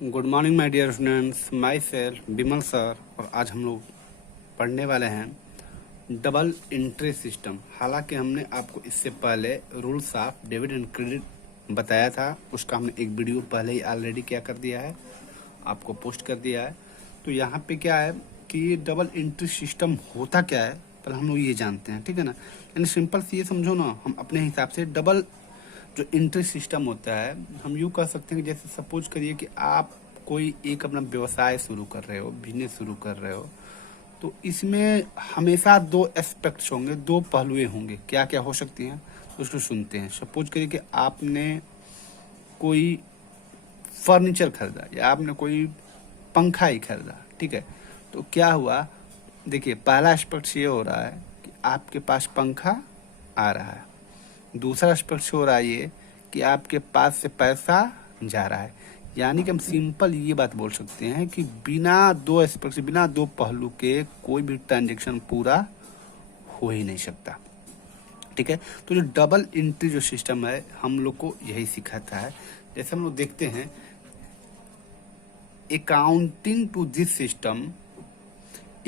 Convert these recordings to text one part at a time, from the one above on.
Good morning my dear students, myself Bimal sir. और आज हम लोग पढ़ने वाले हैं डबल एंट्री सिस्टम। हालांकि हमने आपको इससे पहले rules of debit and credit बताया था, उसका हमने एक वीडियो पहले ही ऑलरेडी क्या कर दिया है, आपको पोस्ट कर दिया है। तो यहाँ पे क्या है कि डबल एंट्री सिस्टम होता क्या है, पहले हम लोग ये जानते हैं, ठीक है ना। यानी सिंपल से ये समझो ना, हम अपने हिसाब से डबल जो एंट्री सिस्टम होता है, हम यूँ कह सकते हैं कि जैसे सपोज करिए कि आप कोई एक अपना व्यवसाय शुरू कर रहे हो, बिजनेस शुरू कर रहे हो, तो इसमें हमेशा दो एस्पेक्ट्स होंगे, दो पहलुएं होंगे। क्या क्या हो सकती हैं उसको सुनते हैं। सपोज करिए कि आपने कोई फर्नीचर खरीदा या आपने कोई पंखा ही खरीदा, ठीक है। तो क्या हुआ, देखिए पहला एस्पेक्ट ये हो रहा है कि आपके पास पंखा आ रहा है। दूसरा एस्पेक्ट हो रहा है ये कि आपके पास से पैसा जा रहा है। यानी कि हम सिंपल ये बात बोल सकते हैं कि बिना दो एस्पेक्ट से, बिना दो पहलू के कोई भी ट्रांजेक्शन पूरा हो ही नहीं सकता, ठीक है। तो जो डबल एंट्री जो सिस्टम है, हम लोग को यही सिखाता है। जैसे हम लोग देखते हैं, accounting to this system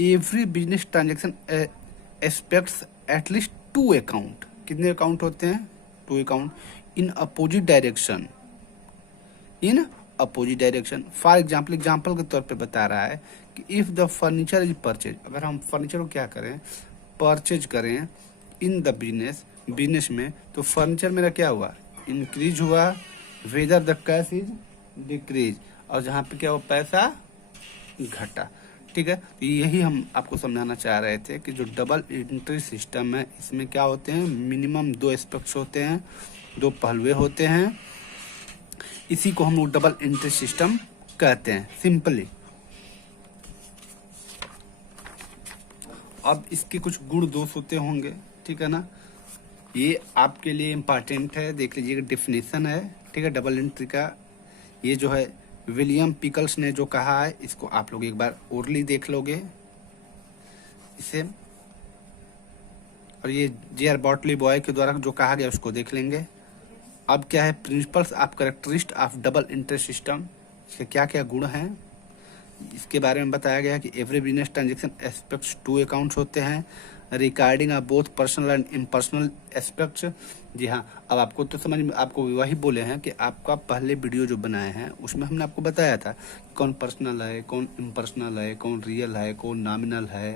every business transaction expects at least two account. कितने अकाउंट होते हैं? Two account in opposite direction, in opposite direction. For example के तौर पे बता रहा है कि if the furniture is purchase, अगर हम फर्नीचर को क्या करें, परचेज करें इन द बिजनेस में, तो फर्नीचर मेरा क्या हुआ, इंक्रीज हुआ, whether the cash is decrease, और जहाँ पे क्या हुआ, पैसा घटा, ठीक है। तो यही हम आपको समझाना चाह रहे थे कि जो डबल एंट्री सिस्टम है, इसमें क्या होते हैं, मिनिमम दो एस्पेक्ट्स होते हैं, दो पहलुए होते हैं। इसी को हम लोग डबल एंट्री सिस्टम कहते हैं सिंपली। अब इसके कुछ गुण दोष होते होंगे, ठीक है ना। ये आपके लिए इम्पॉर्टेंट है, देख लीजिए डेफिनेशन है, ठीक है, डबल एंट्री का। ये जो है विलियम पिकल्स ने जो कहा है, इसको आप लोग एक बार ओरली देख लोगे इसे, और ये जे.आर. बॉटली बॉय के द्वारा जो कहा गया उसको देख लेंगे। अब क्या है, principles of characteristic of double entry system, इसके क्या क्या गुण हैं, इसके बारे में बताया गया है कि every business transaction aspects to accounts होते हैं, regarding of both personal and impersonal aspects. जी हाँ, अब आपको तो समझ में, आपको वही बोले हैं कि आपका पहले वीडियो जो बनाए हैं उसमें हमने आपको बताया था कौन पर्सनल है, कौन इम्पर्सनल है, कौन रियल है, कौन नॉमिनल है,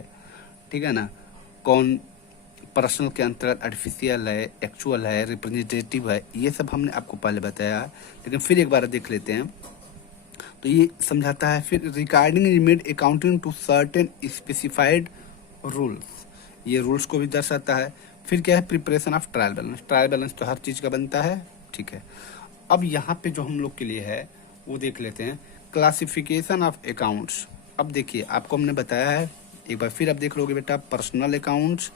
ठीक है ना, कौन पर्सनल के अंतर्गत आर्टिफिशियल है, एक्चुअल है, रिप्रेजेंटेटिव है, ये सब हमने आपको पहले बताया है। लेकिन फिर एक बार देख लेते हैं, तो ये समझाता है फिर regarding is made accounting to certain specified rules, ये रूल्स को भी दर्शाता है। फिर क्या है, preparation of trial balance, trial balance तो हर चीज़ का बनता है, ठीक है। अब यहाँ पे जो हम लोग के लिए है वो देख लेते हैं, क्लासिफिकेशन ऑफ अकाउंट्स। अब देखिए आपको हमने बताया है, एक बार फिर आप देख लोगे बेटा, पर्सनल अकाउंट्स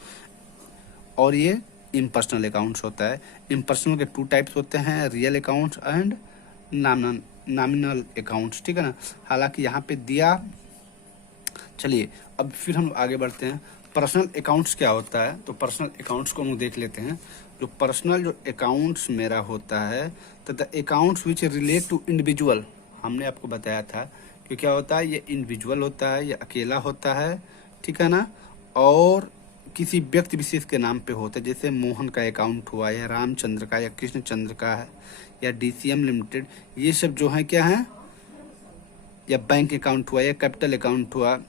और ये इम्पर्सनल अकाउंट्स होता है। इम्पर्सनल के टू टाइप्स होते हैं, real accounts and nominal accounts, ठीक है ना। हालांकि यहाँ पे दिया, चलिए अब फिर हम आगे बढ़ते हैं। पर्सनल अकाउंट्स क्या होता है, तो पर्सनल अकाउंट्स को हम देख लेते हैं। जो पर्सनल जो अकाउंट्स मेरा होता है, तो the accounts which relate to individual, हमने आपको बताया था कि क्या होता है, ये इंडिविजुअल होता है, ये अकेला होता है, ठीक है ना, और किसी व्यक्ति विशेष के नाम पे होता है। जैसे मोहन का अकाउंट हुआ, या रामचंद्र का, या कृष्णचंद्र का है, या डीसीएम लिमिटेड, ये सब जो है क्या है, या बैंक अकाउंट हुआ, या कैपिटल अकाउंट हुआ,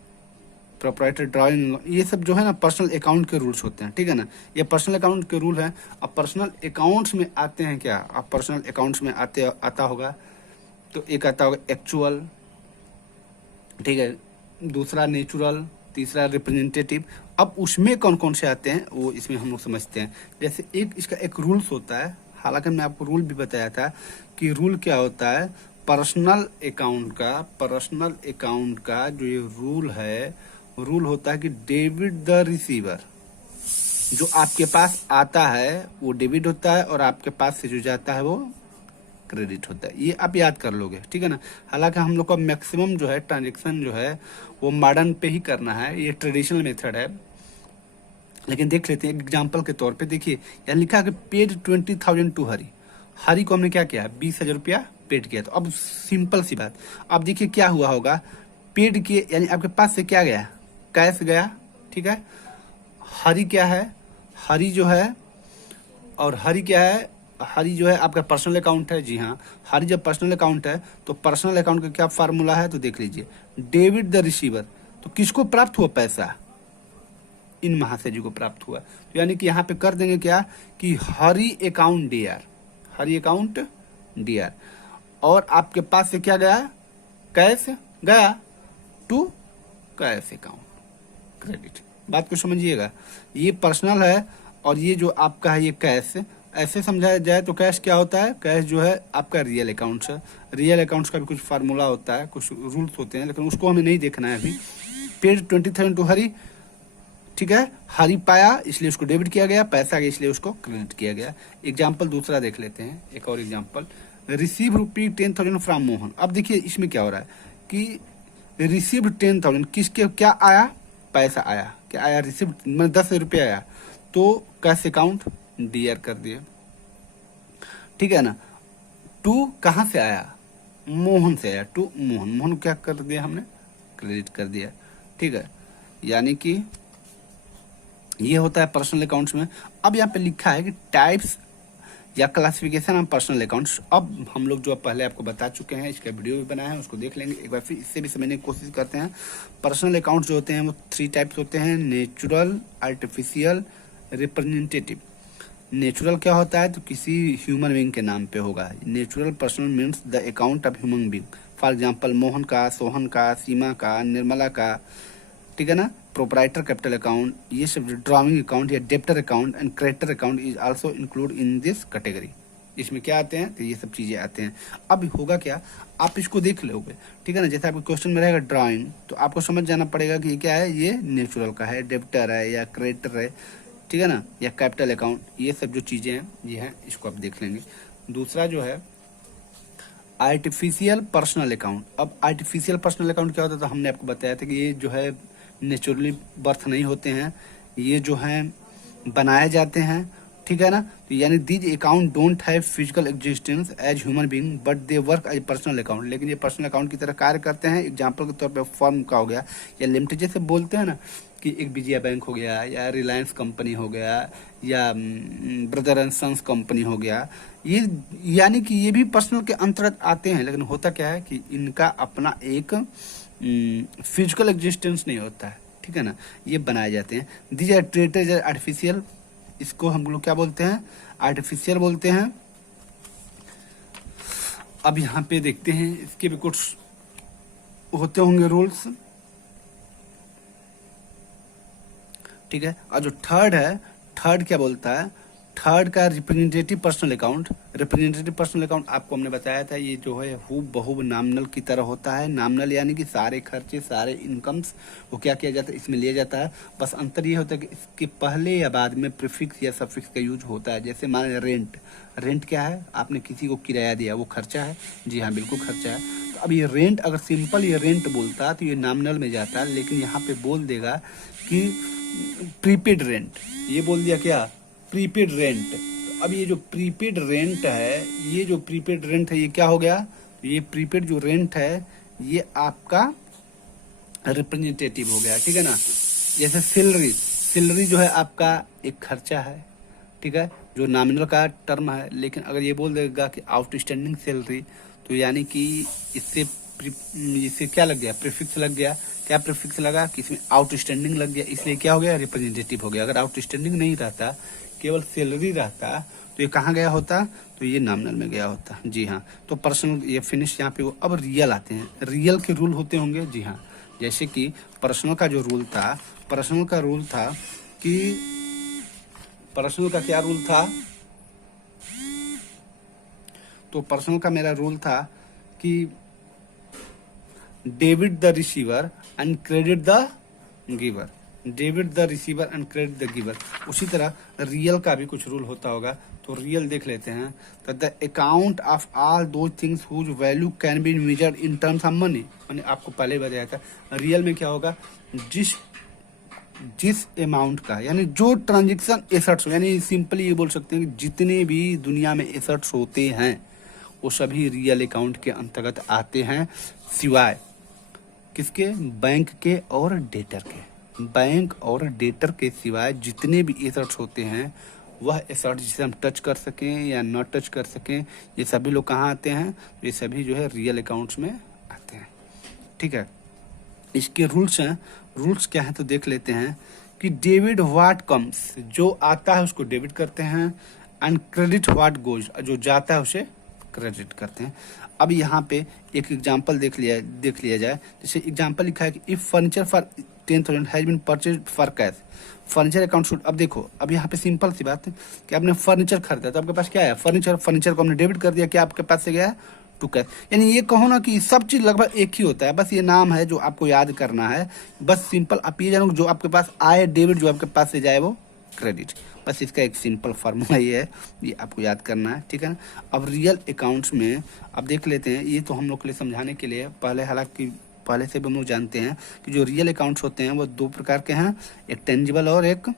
प्रोप्राइटर ड्राइंग, ये सब जो है ना पर्सनल अकाउंट के रूल्स होते हैं, ठीक है ना। ये पर्सनल अकाउंट के रूल हैं। अब पर्सनल अकाउंट्स में आते हैं क्या, अब पर्सनल अकाउंट्स में आता होगा, तो एक आता होगा एक्चुअल, ठीक है, दूसरा नेचुरल, तीसरा रिप्रेजेंटेटिव। अब उसमें कौन कौन से आते हैं वो इसमें हम लोग समझते हैं। जैसे एक इसका एक रूल्स होता है, हालांकि मैं आपको रूल भी बताया था कि रूल क्या होता है, पर्सनल अकाउंट का जो ये रूल है, रूल होता है कि डेबिट द रिसीवर, जो आपके पास आता है वो डेबिट होता है, और आपके पास से जो जाता है वो क्रेडिट होता है। ये आप याद कर लोगे, ठीक है ना। हालांकि हम लोग का मैक्सिमम जो है ट्रांजेक्शन जो है वो मॉडर्न पे ही करना है, ये ट्रेडिशनल मेथड है। लेकिन देख लेते हैं एग्जाम्पल के तौर पे, देखिए यहाँ लिखा है कि पेड 20,000 टू हरी, हरी को हमने क्या किया, 20,000 रुपया पेड किया। तो अब सिंपल सी बात, अब देखिए क्या हुआ होगा, पेड किए यानी आपके पास से क्या गया, कैश गया, ठीक है। हरी क्या है, हरी जो है, और हरी क्या है, हरी जो है आपका पर्सनल अकाउंट है। जी हाँ, हरी जब पर्सनल अकाउंट है तो पर्सनल अकाउंट का क्या फार्मूला है, तो देख लीजिए, डेबिट द रिसीवर। तो किसको प्राप्त हुआ पैसा, इन महाशय जी को प्राप्त हुआ। तो यानी कि यहाँ पे कर देंगे क्या कि हरी अकाउंट डीआर, हरी अकाउंट डीआर, और आपके पास से क्या गया, कैश गया टू कैश अकाउंट क्रेडिट। बात को समझिएगा, ये पर्सनल है और ये जो आपका है ये कैश। ऐसे समझाया जाए तो कैश क्या होता है, कैश जो है आपका रियल अकाउंट्स है। रियल अकाउंट्स का भी कुछ फार्मूला होता है, कुछ रूल्स होते हैं, लेकिन उसको हमें नहीं देखना है अभी। पेड 20,000 टू हरी, ठीक है, हरी पाया इसलिए उसको डेबिट किया गया, पैसा गया इसलिए उसको क्रेडिट किया गया। एग्जाम्पल दूसरा देख लेते हैं, एक और एग्जाम्पल, रिसीव ₹10,000 फ्रॉम मोहन। अब देखिए इसमें क्या हो रहा है कि रिसीव 10,000, किसके क्या आया, पैसा आया, क्या आया, रिसीव मतलब 10 रुपये आया, तो कैश अकाउंट डीआर कर दिया, ठीक है ना। टू कहाँ से आया, मोहन से आया, टू मोहन, मोहन क्या कर दिया हमने, क्रेडिट कर दिया, ठीक है। यानी कि ये होता है पर्सनल अकाउंट्स में। अब यहाँ पे लिखा है कि टाइप्स या क्लासिफिकेशन ऑफ पर्सनल अकाउंट्स। अब हम लोग जो पहले आपको बता चुके हैं, इसका वीडियो भी बनाया है, उसको देख लेंगे एक बार, फिर इससे भी समझने की कोशिश करते हैं। पर्सनल अकाउंट्स जो होते हैं वो 3 टाइप्स होते हैं, नेचुरल, आर्टिफिशियल, रिप्रेजेंटेटिव। नेचुरल क्या होता है, तो किसी ह्यूमन बींग के नाम पे होगा। Natural personal means the account of human being, for example Mohan का, सोहन का, सीमा का, निर्मला का, ठीक है ना। प्रोप्राइटर कैपिटल अकाउंट, ये सब ड्राइंग अकाउंट या debtor account and creditor account is also include in this category. इसमें क्या आते हैं, तो ये सब चीजें आते हैं। अब होगा क्या, आप इसको देख लोगे, ठीक है ना। जैसे आपके क्वेश्चन में रहेगा ड्राइंग, तो आपको समझ जाना पड़ेगा कि ये क्या है, ये नेचुरल का है, डेप्टर है या क्रेडिटर है, ठीक है ना, या कैपिटल अकाउंट, ये सब जो चीजें हैं ये हैं, इसको आप देख लेंगे। दूसरा जो है आर्टिफिशियल पर्सनल अकाउंट। अब आर्टिफिशियल पर्सनल अकाउंट क्या होता है, तो हमने आपको बताया था कि ये जो है नेचुरली बर्थ नहीं होते हैं, ये जो हैं बनाए जाते हैं, ठीक है ना। तो यानी these account don't have physical existence as human being but they work as personal account, लेकिन ये पर्सनल अकाउंट की तरह कार्य करते हैं। एग्जांपल के तौर पे फर्म का हो गया या लिमिटेड, जैसे बोलते हैं ना कि एक विजया बैंक हो गया या रिलायंस कंपनी हो गया या ब्रदर एंड सन्स कंपनी हो गया, ये यानी कि ये भी पर्सनल के अंतर्गत आते हैं। लेकिन होता क्या है कि इनका अपना एक फिजिकल एग्जिस्टेंस नहीं होता है, ठीक है ना, ये बनाए जाते हैं। These are treated as artificial, इसको हम लोग क्या बोलते हैं, आर्टिफिशियल बोलते हैं। अब यहाँ पे देखते हैं इसके भी कुछ होते होंगे रूल्स, ठीक है। और जो थर्ड है, थर्ड क्या बोलता है, थर्ड का representative personal account. Representative personal account आपको हमने बताया था, ये जो है हूबहू नामिनल की तरह होता है। नामिनल यानी कि सारे खर्चे, सारे इनकम्स वो क्या किया जाता है, इसमें लिया जाता है। बस अंतर ये होता है कि इसके पहले या बाद में प्रीफिक्स या सफिक्स का यूज होता है। जैसे मान रेंट, रेंट क्या है, आपने किसी को किराया दिया, वो खर्चा है। जी हाँ, बिल्कुल खर्चा है। तो अब ये रेंट, अगर सिंपल ये रेंट बोलता तो ये नामिनल में जाता है, लेकिन यहाँ पे बोल देगा कि प्रीपेड रेंट, ये बोल दिया क्या, प्रीपेड रेंट। तो अब ये जो प्रीपेड रेंट है, ये जो प्रीपेड रेंट है ये क्या हो गया, ये प्रीपेड जो रेंट है ये आपका रिप्रेजेंटेटिव हो गया, ठीक है ना। जैसे सैलरी, सैलरी जो है आपका एक खर्चा है, ठीक है, जो नॉमिनल का टर्म है। लेकिन अगर ये बोल देगा कि आउटस्टैंडिंग सैलरी, तो यानी कि इससे क्या लग गया, प्रीफिक्स लग गया। क्या प्रीफिक्स लगा कि इसमें आउटस्टैंडिंग लग गया, इसलिए क्या हो गया, रिप्रेजेंटेटिव हो गया। अगर आउटस्टैंडिंग नहीं रहता, केवल सैलरी रहता, तो ये कहाँ गया होता, तो ये नॉमिनल में गया होता। जी हाँ, तो पर्सनल ये फिनिश यहाँ पे। वो अब रियल आते हैं, रियल के रूल होते होंगे। जी हाँ, जैसे कि पर्सनल का जो रूल था, पर्सनल का रूल था कि पर्सनल का क्या रूल था, तो पर्सनल का मेरा रूल था कि debit the receiver and credit the giver, debit the receiver and credit the giver. उसी तरह रियल का भी कुछ रूल होता होगा, तो रियल देख लेते हैं। तो the account of all those things whose value can be measured in terms of money. मैंने आपको पहले बताया था, रियल में क्या होगा, जिस अमाउंट का, यानी जो ट्रांजेक्शन एसेट्स, यानी सिंपली ये बोल सकते हैं कि जितने भी दुनिया में एसेट्स होते हैं वो सभी रियल अकाउंट के अंतर्गत आते हैं, सिवाय किसके? बैंक के और डेटर के। बैंक और डेटर के सिवाय जितने भी एसेट्स होते हैं, वह एसेट जिसे हम टच कर सकें या नॉट टच कर सकें, ये सभी लोग कहाँ आते हैं? ये सभी जो है रियल अकाउंट्स में आते हैं। ठीक है, इसके रूल्स हैं। रूल्स क्या है तो देख लेते हैं कि डेबिट व्हाट कम्स, जो आता है उसको डेबिट करते हैं, एंड क्रेडिट व्हाट गोज, जो जाता है उसे क्रेडिट करते हैं। अब यहाँ पे एक एग्जांपल देख लिया जाए। जैसे एग्जांपल लिखा है कि if furniture for 10,000 has been purchased for cash, furniture account should. अब देखो, अब यहाँ पे सिंपल सी बात है कि आपने फर्नीचर खरीदा तो आपके पास क्या है? फर्नीचर को हमने डेबिट कर दिया, क्या आपके पास से गया है? To cash. यानी ये कहो ना कि सब चीज लगभग एक ही होता है, बस ये नाम है जो आपको याद करना है। बस सिंपल आप ये जानो, जो आपके पास आए डेबिट, जो आपके पास से जाए वो क्रेडिट। बस इसका एक सिंपल फार्मूला ये है, ये आपको याद करना है। ठीक है ना। अब रियल अकाउंट्स में अब देख लेते हैं, ये तो हम लोग के लिए समझाने के लिए पहले, हालांकि पहले से भी हम लोग जानते हैं कि जो रियल अकाउंट्स होते हैं वो दो प्रकार के हैं, एक टेंजिबल और एक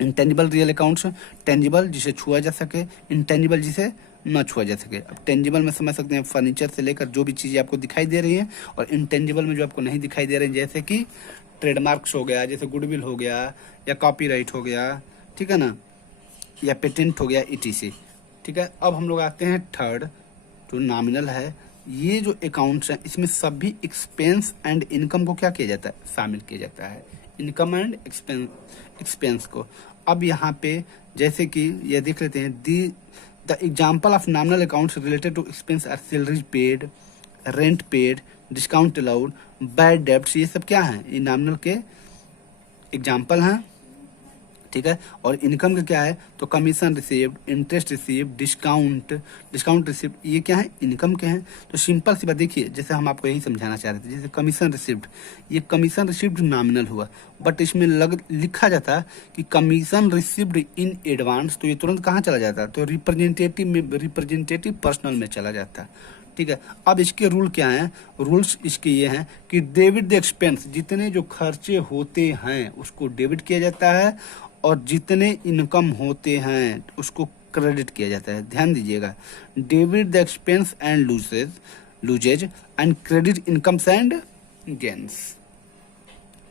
इंटेंजिबल रियल अकाउंट्स। टेंजिबल जिसे छुआ जा सके, इंटेंजिबल जिसे न छुआ जा सके। अब टेंजिबल में समझ सकते हैं फर्नीचर से लेकर जो भी चीज़ें आपको दिखाई दे रही हैं, और इंटेंजिबल में जो आपको नहीं दिखाई दे रही हैं, जैसे कि ट्रेडमार्क्स हो गया, जैसे गुडविल हो गया, या कॉपीराइट हो गया, ठीक है ना, या पेटेंट हो गया, ईटीसी। ठीक है। अब हम लोग आते हैं थर्ड, जो नॉमिनल है। ये जो अकाउंट्स हैं इसमें सभी एक्सपेंस एंड इनकम को क्या किया जाता है? शामिल किया जाता है, इनकम एंड एक्सपेंस को। अब यहाँ पे जैसे कि ये देख लेते हैं, the example of nominal accounts related to expense are salaries paid, rent paid, discount allowed, bad debts. ये सब क्या है? ये नॉमिनल के एग्जाम्पल हैं। ठीक है। और इनकम का क्या है? तो commission received, interest received, discount received, ये क्या है? इनकम के हैं। तो सिंपल सी बात देखिए, जैसे हम आपको यही समझाना चाह रहे थे, जैसे कमीशन रिसीव्ड, ये कमीशन रिसीव्ड नॉमिनल हुआ, बट इसमें लिखा जाता कि कमीशन रिसीव्ड इन एडवांस, तो ये तुरंत कहाँ चला जाता? तो रिप्रेजेंटेटिव पर्सनल में चला जाता। ठीक है। अब इसके रूल क्या हैं? रूल्स इसके ये हैं कि डेबिट द एक्सपेंस, जितने जो खर्चे होते हैं उसको डेबिट किया जाता है, और जितने इनकम होते हैं उसको क्रेडिट किया जाता है। ध्यान दीजिएगा, debit the expense and loses and credit incomes and gains.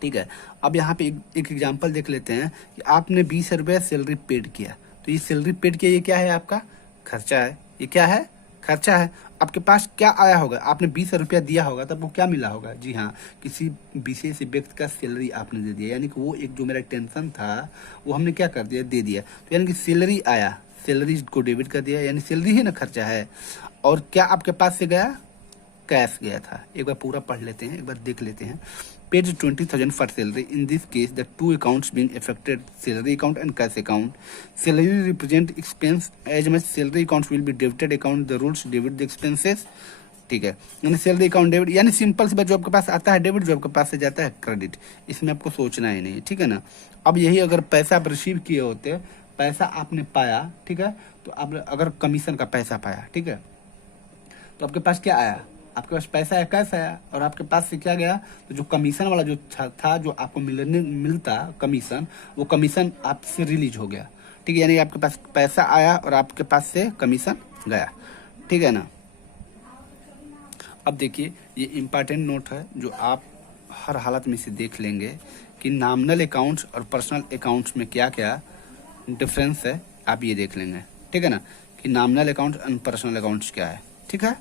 ठीक है। अब यहाँ पे एक एग्जांपल देख लेते हैं कि आपने 20 रुपये सैलरी पेड किया, तो ये सैलरी पेड किया, ये क्या है? आपका खर्चा है। ये क्या है? खर्चा है। आपके पास क्या आया होगा? आपने 20 रुपया दिया होगा, तब वो क्या मिला होगा? जी हाँ, किसी विशेष व्यक्ति का सैलरी आपने दे दिया, यानी कि वो एक जो मेरा टेंशन था वो हमने क्या कर दिया? दे दिया। तो यानी कि सैलरी आया, सैलरी को डेबिट कर दिया, यानी सैलरी ही ना खर्चा है। और क्या आपके पास से गया? कैश गया था। एक बार पूरा पढ़ लेते हैं, एक बार देख लेते हैं। paid 20,000 for salary. In this case, the two accounts being affected, salary account and cash account. Salary represent expense, as much salary accounts will be debited account. The rules debit the expenses. ठीक है। यानी salary account debit, यानी simple सी बात, जो आपके पास आता है debit, जो आपके पास से जाता है क्रेडिट। इसमें आपको सोचना ही नहीं है। ठीक है ना। अब यही अगर पैसा आप रिसीव किए होते, पैसा आपने पाया, ठीक है, तो आप अगर कमीशन का पैसा पाया, ठीक है, तो आपके पास क्या आया? आपके पास पैसा आया, कैश आया, और आपके पास से क्या गया? तो जो कमीशन वाला जो था, जो आपको मिलता कमीशन, वो कमीशन आपसे रिलीज हो गया। ठीक है। यानी आपके पास पैसा आया और आपके पास से कमीशन गया। ठीक है ना। अब देखिए, ये इम्पॉर्टेंट नोट है जो आप हर हालत में से देख लेंगे कि नॉमिनल अकाउंट्स और पर्सनल अकाउंट्स में क्या क्या डिफरेंस है, आप ये देख लेंगे। ठीक है ना, कि नॉमिनल अकाउंट और पर्सनल अकाउंट्स क्या है। ठीक है।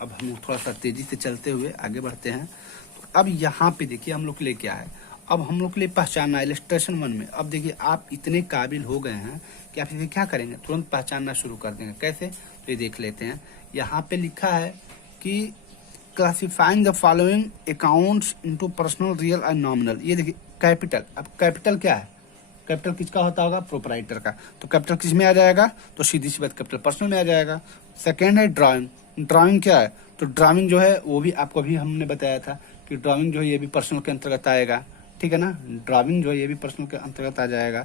अब हम थोड़ा सा तेजी से चलते हुए आगे बढ़ते हैं। तो अब यहाँ पे देखिए हम लोग के लिए क्या है, अब हम लोग के लिए पहचानना है। इलस्ट्रेशन 1 में अब देखिए, आप इतने काबिल हो गए हैं कि आप इसे क्या करेंगे? तुरंत पहचानना शुरू कर देंगे। कैसे? तो ये देख लेते हैं। यहाँ पे लिखा है कि classifying the following accounts into personal, real और नॉमिनल। ये देखिए कैपिटल। अब कैपिटल क्या है? कैपिटल किसका होता होगा? प्रोपराइटर का। तो कैपिटल किस में आ जाएगा? तो सीधी सी बात कैपिटल पर्सनल में आ जाएगा। सेकेंड है ड्राइंग। ड्राइंग क्या है? तो ड्राइंग जो है वो भी आपको अभी हमने बताया था कि ड्राइंग जो है ये भी पर्सनल के अंतर्गत आएगा। ठीक है ना। ड्राइंग जो है ये भी पर्सनल के अंतर्गत आ जाएगा।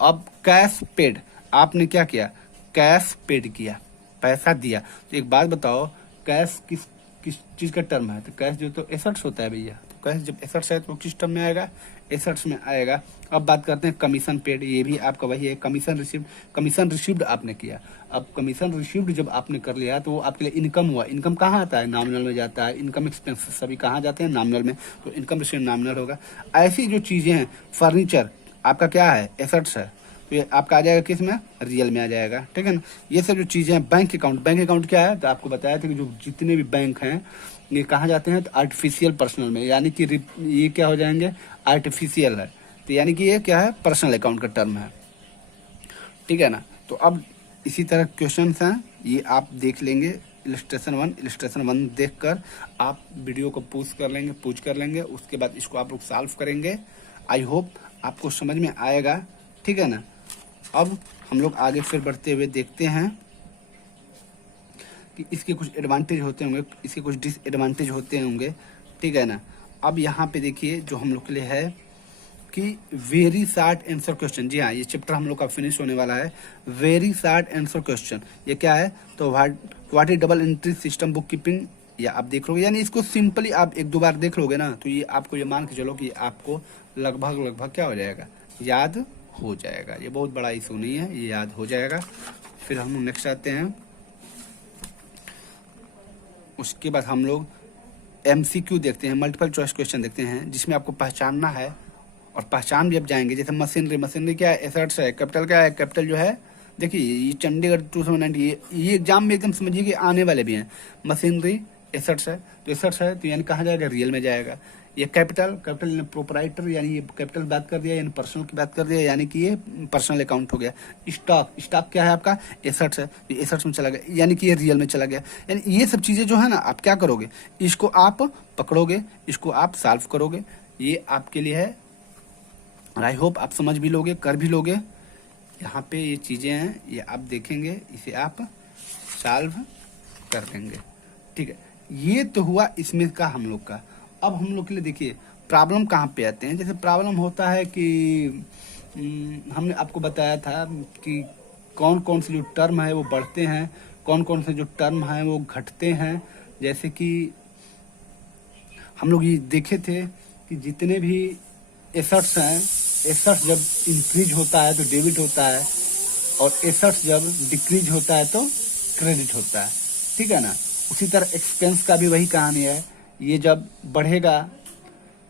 अब कैश पेड, आपने क्या किया? कैश पेड किया, पैसा दिया। तो एक बात बताओ, कैश किस चीज का टर्म है? तो कैश जो तो एसेट्स होता है भैया। तो कैश जब एसेट्स है तो किस टर्म में आएगा? एसेट्स में आएगा। अब बात करते हैं कमीशन पेड, ये भी आपका वही है, कमीशन रिसीव्ड आपने किया। अब कमीशन रिसीव्ड जब आपने कर लिया तो वो आपके लिए इनकम हुआ। इनकम कहाँ आता है? नॉमिनल में जाता है। इनकम एक्सपेंसेस सभी कहाँ जाते हैं? नॉमिनल में। तो इनकम रिसीव्ड नॉमिनल होगा। ऐसी जो चीजें हैं, फर्नीचर आपका क्या है? एसेट्स है, तो ये आपका आ जाएगा किस में? रियल में आ जाएगा, ठीक है ना। ये सब जो चीजें हैं, बैंक अकाउंट क्या है? तो आपको बताया था कि जो जितने भी बैंक हैं ये कहाँ जाते हैं? तो आर्टिफिशियल पर्सनल में, यानी कि ये क्या हो जाएंगे? आर्टिफिशियल है, तो यानी कि ये क्या है? पर्सनल अकाउंट का टर्म है, ठीक है ना। तो अब इसी तरह क्वेश्चंस हैं, ये आप देख लेंगे। इलस्ट्रेशन 1 देखकर आप वीडियो को पूछ कर लेंगे, उसके बाद इसको आप लोग सॉल्व करेंगे। आई होप आपको समझ में आएगा, ठीक है ना। अब हम लोग आगे फिर बढ़ते हुए देखते हैं कि इसके कुछ एडवांटेज होते होंगे, इसके कुछ डिसएडवांटेज होते होंगे, ठीक है ना। अब यहाँ पे देखिए जो हम लोग के लिए है कि वेरी शॉर्ट आंसर क्वेश्चन। जी हाँ, ये चैप्टर हम लोग का फिनिश होने वाला है। वेरी शॉर्ट आंसर क्वेश्चन, ये क्या है? तो what is double entry system book keeping, या आप देख लोगे, यानी इसको सिंपली आप 1-2 बार देख लोगे ना, तो ये आपको ये मान के चलो कि आपको लगभग क्या हो जाएगा? याद हो जाएगा। ये बहुत बड़ा इशू नहीं है, ये याद हो जाएगा। फिर हम नेक्स्ट आते हैं, उसके बाद हम लोग MCQ देखते हैं, मल्टीपल चॉइस क्वेश्चन देखते हैं, जिसमें आपको पहचानना है। और पहचान भी अब जाएंगे, जैसे मशीनरी क्या है? एसेट्स है। कैपिटल क्या है? कैपिटल जो है, देखिए ये चंडीगढ़ 2090 ये एग्जाम में एकदम समझिए कि आने वाले भी हैं। मशीनरी एसेट्स है, तो एसेट्स है तो यानी कहाँ जाएगा? रियल में जाएगा। ये कैपिटल प्रोपराइटर, यानी ये कैपिटल बात कर दिया, यानी पर्सनल की बात कर दिया, यानी कि ये पर्सनल अकाउंट हो गया। स्टॉक क्या है आपका? एसेट्स है, तो एसेट्स में चला गया, यानी कि ये रियल में चला गया। यानी ये सब चीजें जो है ना, आप क्या करोगे? इसको आप पकड़ोगे, इसको आप सॉल्व करोगे, ये आपके लिए है। आई होप आप समझ भी लोगे, कर भी लोगे। यहाँ पे ये चीजें हैं, ये आप देखेंगे, इसे आप सॉल्व कर देंगे, ठीक है। ये तो हुआ इसमें का हम लोग का। अब हम लोग के लिए देखिए प्रॉब्लम कहाँ पे आते हैं। जैसे प्रॉब्लम होता है कि हमने आपको बताया था कि कौन कौन से जो टर्म है वो बढ़ते हैं, कौन कौन से जो टर्म है वो घटते हैं। जैसे कि हम लोग ये देखे थे कि जितने भी एसेट्स हैं, एसेट्स जब इंक्रीज होता है तो डेबिट होता है, और एसेट्स जब डिक्रीज होता है तो क्रेडिट होता है, ठीक है ना। उसी तरह एक्सपेंस का भी वही कहानी है। ये जब बढ़ेगा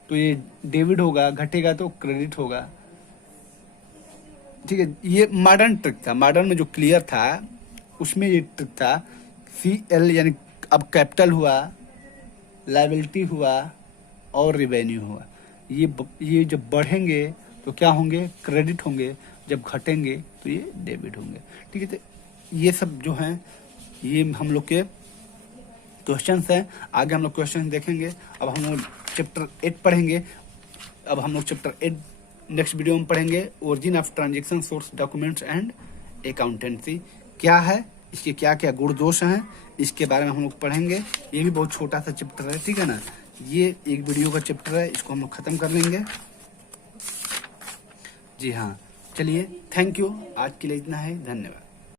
तो ये डेबिट होगा, घटेगा तो क्रेडिट होगा, ठीक है। ये मॉडर्न ट्रिक था, मॉडर्न में जो क्लियर था उसमें ये ट्रिक था। CL यानी अब कैपिटल हुआ, लायबिलिटी हुआ और रिवेन्यू हुआ। ये जब बढ़ेंगे तो क्या होंगे? क्रेडिट होंगे, जब घटेंगे तो ये डेबिट होंगे, ठीक है। तो ये सब जो हैं ये हम लोग के क्वेश्चंस हैं। आगे हम लोग क्वेश्चन देखेंगे। अब हम लोग चैप्टर 8 पढ़ेंगे। अब हम लोग चैप्टर 8 नेक्स्ट वीडियो में पढ़ेंगे। Origin of transaction, source, documents and accountancy क्या है, इसके क्या क्या गुण दोष हैं, इसके बारे में हम लोग पढ़ेंगे। ये भी बहुत छोटा सा चैप्टर है, ठीक है ना। ये एक वीडियो का चैप्टर है, इसको हम लोग खत्म कर लेंगे। जी हाँ, चलिए, थैंक यू। आज के लिए इतना है, धन्यवाद।